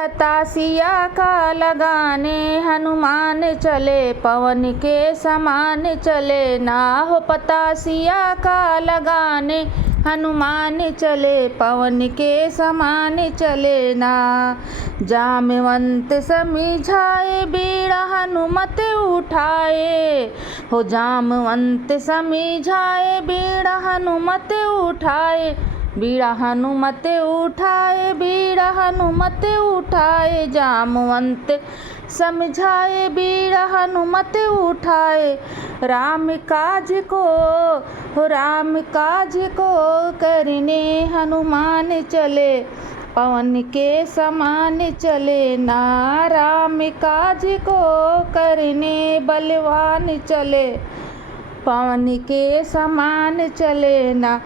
पतासिया का लगाने हनुमान चले, पवन के समान चले ना हो। पतासिया का लगाने हनुमान चले, पवन के समान चले ना। जामवंत समिझाए बीड़ा हनुमत उठाए हो। जामवंत समिझाए बीड़ा हनुमत उठाए, बीड़ा हनुमत उठाए, बीड़ा हनुमत उठाए। जामवंत समझाए बीड़ा हनुमत उठाए। राम काज को करने हनुमान चले, पवन के समान चले ना। राम काज को करने बलवान चले, पवन के समान चले ना।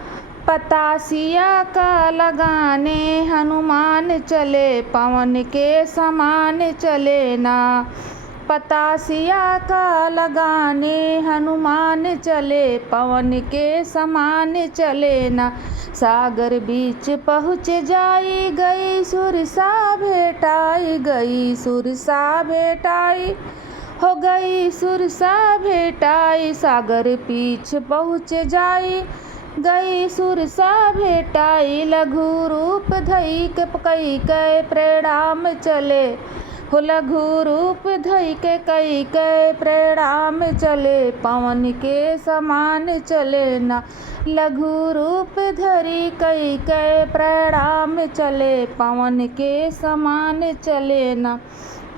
पतासिया का लगाने हनुमान चले, पवन के समान चले ना। पतासिया का लगाने हनुमान चले, पवन के समान चले ना। सागर बीच पहुँच जाई, गई सुरसा भेटाई, गई सुरसा भेटाई हो। गई सुरसा भेटाई, सागर बीच पहुँच जाई, गई सुरसा भेटाई। लघु रूप धई के कई के प्रणाम चले हो। लघु रूप धई के कई के प्रणाम चले, पवन के समान चले ना। लघु रूप धरी कई के प्रणाम चले, पवन के समान चले ना।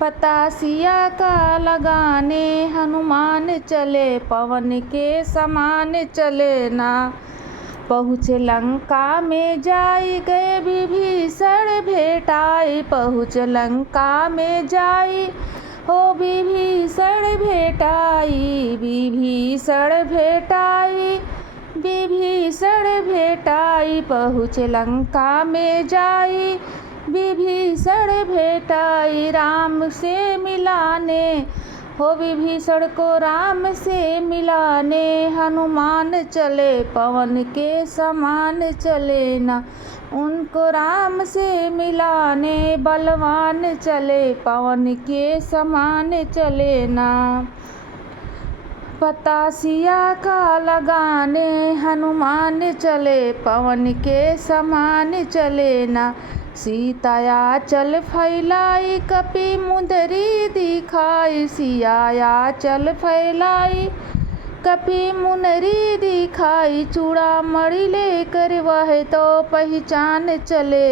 पतासिया का लगाने हनुमान चले, पवन के समान चले ना। पहुँचे लंका में जाई, गए विभीषण भेटाई, पहुँचे लंका में जाई हो। विभीषण भेटाई, विभीषण भेटाई, विभीषण भेटाई। पहुँचे लंका में जाई, विभीषण भेटाई। राम से मिलाने हो, विभीषण को राम से मिलाने हनुमान चले, पवन के समान चले ना। उनको राम से मिलाने बलवान चले, पवन के समान चले ना। पतासिया का लगाने हनुमान चले, पवन के समान चले ना। सीताया चल फैलाई, कपि मुंदरी दिखाई, सियाया चल फैलाई, कपि मुनरी दिखाई। चूड़ामणि लेकर वह तो पहचान चले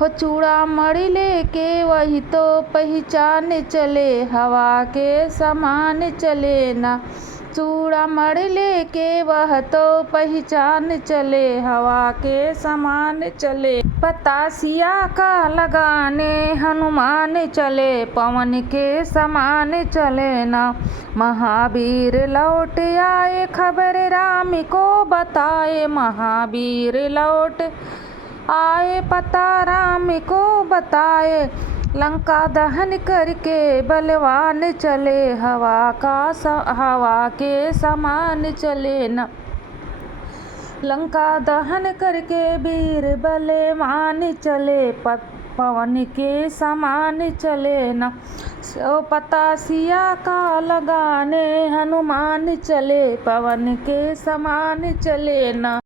हो। चूड़ामणि लेके वही तो पहचान चले, हवा के समान चले ना। चूड़ामणि लेके वह तो पहचान चले, हवा के समान चले। पतासिया का लगाने हनुमान चले, पवन के समान चले ना। महावीर लौट आए, खबर राम को बताए, महावीर लौट आए, पता राम को बताए। लंका दहन करके बलवान चले, हवा के समान चले ना। लंका दहन करके वीर बलवान चले, पवन के समान चले ना। पतासिया का लगाने हनुमान चले, पवन के समान चले ना।